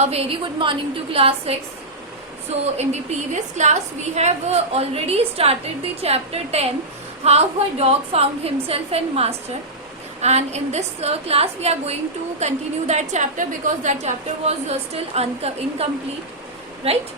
A very good morning to class 6. So in the previous class we have already started the chapter 10, how a dog found himself and master, and in this class we are going to continue that chapter because that chapter was still incomplete, right?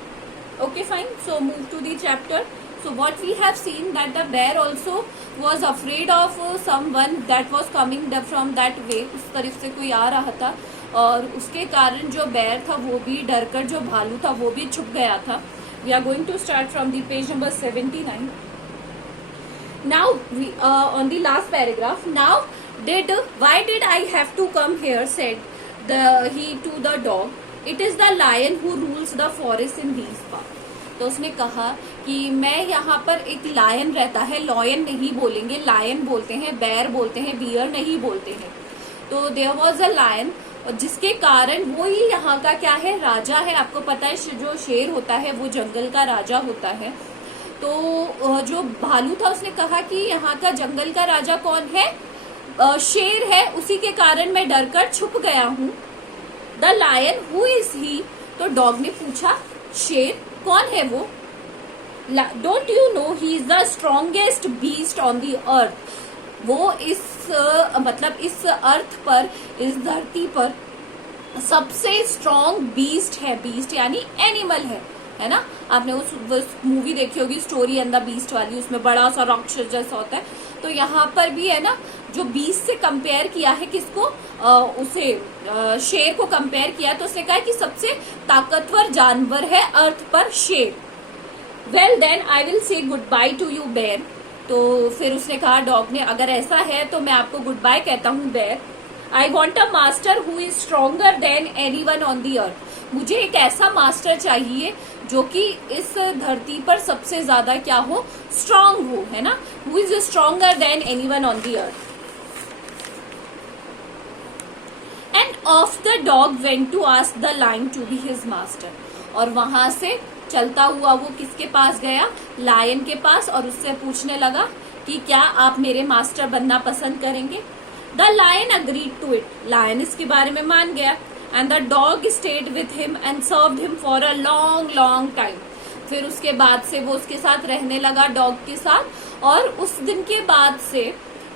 Okay, fine. So move to the chapter. So what we have seen that the bear also was afraid of someone that was coming from that way, उस तरफ से कोई आ रहा था और उसके कारण जो बेर था वो भी डर कर जो भालू था वो भी छुप गया था. We are going to start from the page number 79. Now we on the last paragraph. Now why did I have to come here? Said he to the dog. It is the lion who rules the forest in these parts. तो उसने कहा कि मैं यहाँ पर एक lion रहता है, लॉयन नहीं बोलेंगे, लायन बोलते हैं, बेयर बोलते हैं, बियर नहीं बोलते हैं. तो देयर वॉज अ लायन, जिसके कारण वो ही यहाँ का क्या है, राजा है. आपको पता है जो शेर होता है वो जंगल का राजा होता है. तो जो भालू था उसने कहा कि यहाँ का जंगल का राजा कौन है, शेर है, उसी के कारण मैं डर कर छुप गया हूँ. The lion who is he. तो डॉग ने पूछा शेर कौन है वो. Don't you know he is the strongest beast on the earth. वो इस मतलब इस अर्थ पर, इस धरती पर सबसे स्ट्रॉन्ग बीस्ट है. बीस्ट यानी एनिमल है ना. आपने उस मूवी देखी होगी स्टोरी एंड द बीस्ट वाली, उसमें बड़ा सा राक्षस जैसा होता है. तो यहाँ पर भी है ना, जो बीस्ट से कंपेयर किया है किसको, उसे शेर को कंपेयर किया. तो उसने कहा कि सबसे ताकतवर जानवर है अर्थ पर शेर. Well then I will say goodbye to you bear. तो फिर उसने कहा डॉग ने, अगर ऐसा है तो मैं आपको गुड बाय कहता हूँ bear. I want a master who is stronger than any one on the earth. मुझे एक ऐसा मास्टर चाहिए जो कि इस धरती पर सबसे ज्यादा क्या हो, स्ट्रांग हो, है ना. Who is stronger than any one on the earth. And of the dog went to ask the lion to be his master. और वहां से चलता हुआ वो किसके पास गया, लायन के पास, और उससे पूछने लगा कि क्या आप मेरे मास्टर बनना पसंद करेंगे. The lion agreed to it. Lion इसके बारे में मान गया. And the dog stayed with him and served him for a long long time. फिर उसके बाद से वो उसके साथ रहने लगा, डॉग के साथ. और उस दिन के बाद से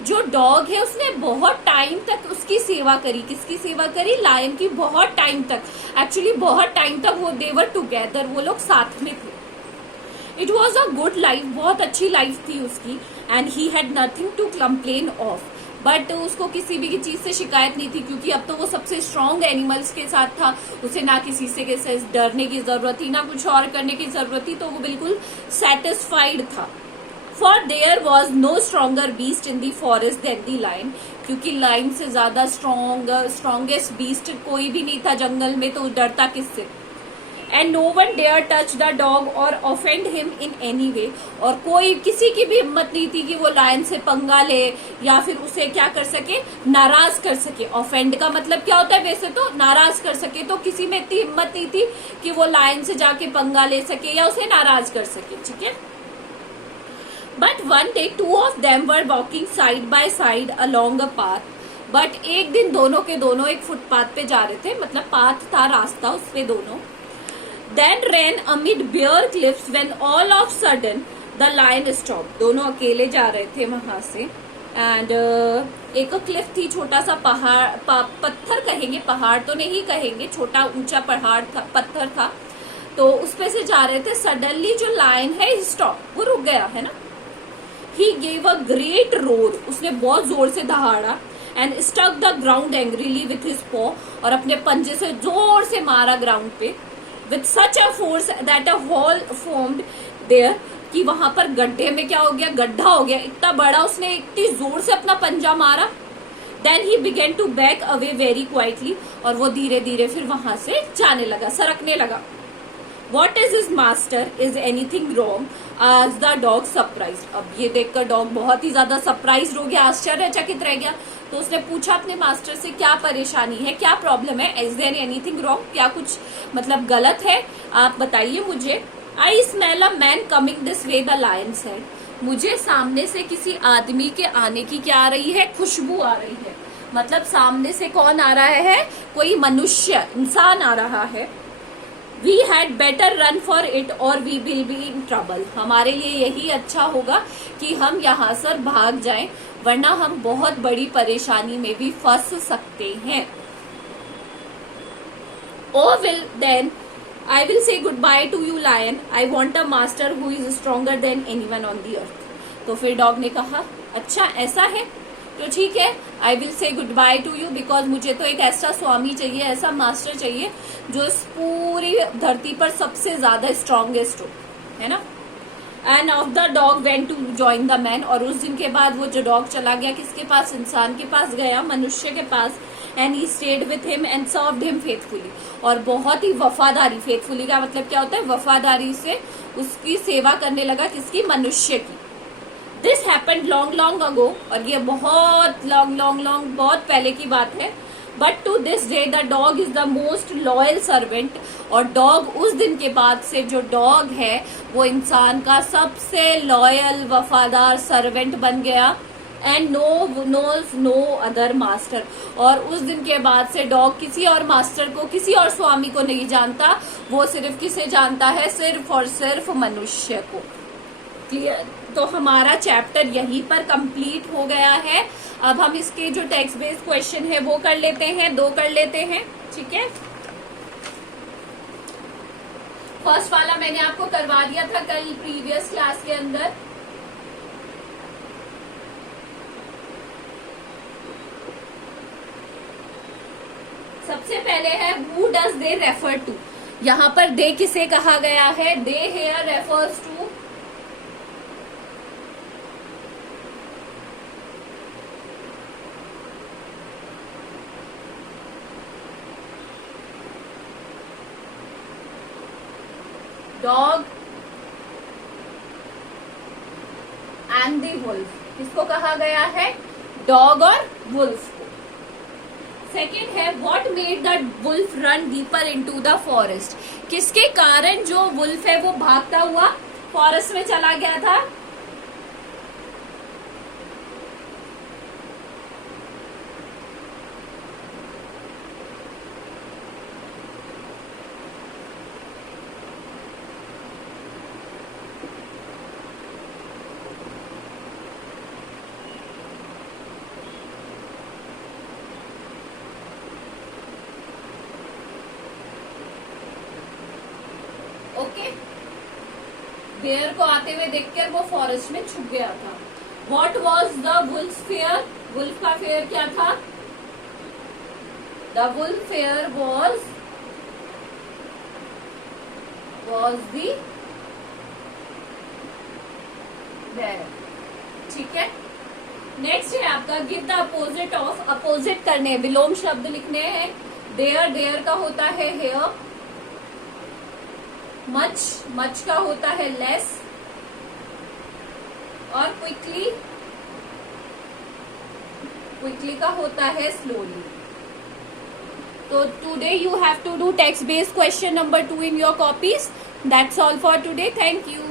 जो डॉग है उसने बहुत टाइम तक उसकी सेवा करी. किसकी सेवा करी, लायन की. बहुत टाइम तक, एक्चुअली बहुत टाइम तक वो देवर टुगेदर, वो लोग साथ में थे. It was a good life, बहुत अच्छी लाइफ थी उसकी. And he had nothing to complain of. But उसको किसी भी चीज से शिकायत नहीं थी, क्योंकि अब तो वो सबसे स्ट्रॉन्ग एनिमल्स के साथ था. उसे ना किसी से डरने की जरूरत थी, ना कुछ और करने की जरूरत थी. तो वो बिल्कुल सेटिस्फाइड था. For there was no stronger beast in the forest than the lion. क्योंकि लायन से ज्यादा स्ट्रॉन्गेस्ट बीस्ट कोई भी नहीं था जंगल में, तो डरता किससे. And no one dare touch the dog or offend him in any way. और कोई, किसी की भी हिम्मत नहीं थी कि वो लायन से पंगा ले या फिर उसे क्या कर सके, नाराज कर सके. ऑफेंड का मतलब क्या होता है वैसे तो, नाराज कर सके. तो किसी में इतनी हिम्मत नहीं थी कि वो लायन से जाके पंगा ले सके या उसे नाराज कर सके. ठीक है. But one day two of them were walking side by side along a path. But एक दिन दोनों के दोनों एक फुटपाथ पे जा रहे थे, मतलब पाथ था, रास्ता, उस पे दोनों. Then ran amid bare cliffs when all of sudden the lion stopped. दोनों अकेले जा रहे थे वहां से. एंड एक क्लिफ थी, छोटा सा पहाड़, पत्थर कहेंगे, पहाड़ तो नहीं कहेंगे, छोटा ऊंचा पहाड़ था, पत्थर था. तो उस पे से जा रहे थे. सडनली जो लायन है स्टॉप, वो रुक गया, है ना. He gave a great roar. उसने बहुत जोर से दहाड़ा. And stuck the ground angrily with his paw. और अपने पंजे से जोर से मारा ग्राउंड पे. With such a force that a hole formed there, कि वहां पर गड्ढे में क्या हो गया, गड्ढा हो गया इतना बड़ा. उसने इतनी जोर से अपना पंजा मारा. Then he began to back away very quietly. और वो धीरे धीरे फिर वहां से जाने लगा, सरकने लगा. What is his master? Is anything wrong? Asked the dog surprised. अब ये देखकर डॉग बहुत ही ज्यादा सरप्राइज हो गया, आश्चर्यचकित रह गया. तो उसने पूछा अपने मास्टर से क्या परेशानी है, क्या प्रॉब्लम है. इज देयर एनीथिंग रॉन्ग, क्या कुछ मतलब गलत है, आप बताइए मुझे. I smell a man coming this way, the lion said. मुझे सामने से किसी आदमी के आने की क्या आ रही है, खुशबू आ रही है. मतलब सामने से कौन आ रहा है, कोई मनुष्य इंसान आ रहा है। We had better run for it or we will be in trouble, हमारे लिए यही अच्छा होगा कि हम यहाँ से भाग जाएं, वरना हम बहुत बड़ी परेशानी में भी फंस सकते हैं। Oh will then I will say goodbye to you lion, I want a master who is stronger than anyone on the earth. तो फिर डॉग ने कहा अच्छा ऐसा है तो ठीक है, आई will say goodbye to you because मुझे तो एक ऐसा स्वामी चाहिए, ऐसा मास्टर चाहिए जो इस पूरी धरती पर सबसे ज्यादा स्ट्रॉन्गेस्ट हो, है ना। And of the dog went to join the man, और उस दिन के बाद वो जो डॉग चला गया किसके पास, इंसान के पास गया, मनुष्य के पास। And he stayed with him and served him faithfully, और बहुत ही वफादारी, फेथफुली का मतलब क्या होता है, वफादारी से उसकी सेवा करने लगा, किसकी, मनुष्य की। This happened long long ago, और ये बहुत लॉन्ग बहुत पहले की बात है। But to this day the dog is the most loyal servant, और डॉग उस दिन के बाद से जो डॉग है वो इंसान का सबसे लॉयल वफादार सर्वेंट बन गया। एंड नो अदर मास्टर, और उस दिन के बाद से डॉग किसी और मास्टर को, किसी और स्वामी को नहीं जानता, वो सिर्फ किसे जानता है, सिर्फ और सिर्फ मनुष्य को। क्लियर। तो हमारा चैप्टर यहीं पर कंप्लीट हो गया है। अब हम इसके जो टेक्स्ट बेस्ड क्वेश्चन है वो कर लेते हैं, 2 कर लेते हैं, ठीक है। फर्स्ट वाला मैंने आपको करवा दिया था कल प्रीवियस क्लास के अंदर। सबसे पहले है who does they refer to, यहाँ पर दे किसे कहा गया है, they here refers to dog and the wolf, किसको कहा गया है, डॉग और वुल्फ को। सेकेंड है what made the wolf run deeper into the forest, किसके कारण जो वुल्फ है वो भागता हुआ फॉरेस्ट में चला गया था। ओके, बेयर को आते हुए देखकर वो फॉरेस्ट में छुप गया था। What was the wolf's fear? Wolf का फेयर क्या था? The wolf fear was the bear, ठीक है। नेक्स्ट है आपका give the opposite of, opposite करने, विलोम शब्द लिखने हैं। देयर का होता है हेयर, मच का होता है लेस, और क्विकली का होता है स्लोली। तो today you have to do text based question number 2 in your copies. That's all for today. Thank you.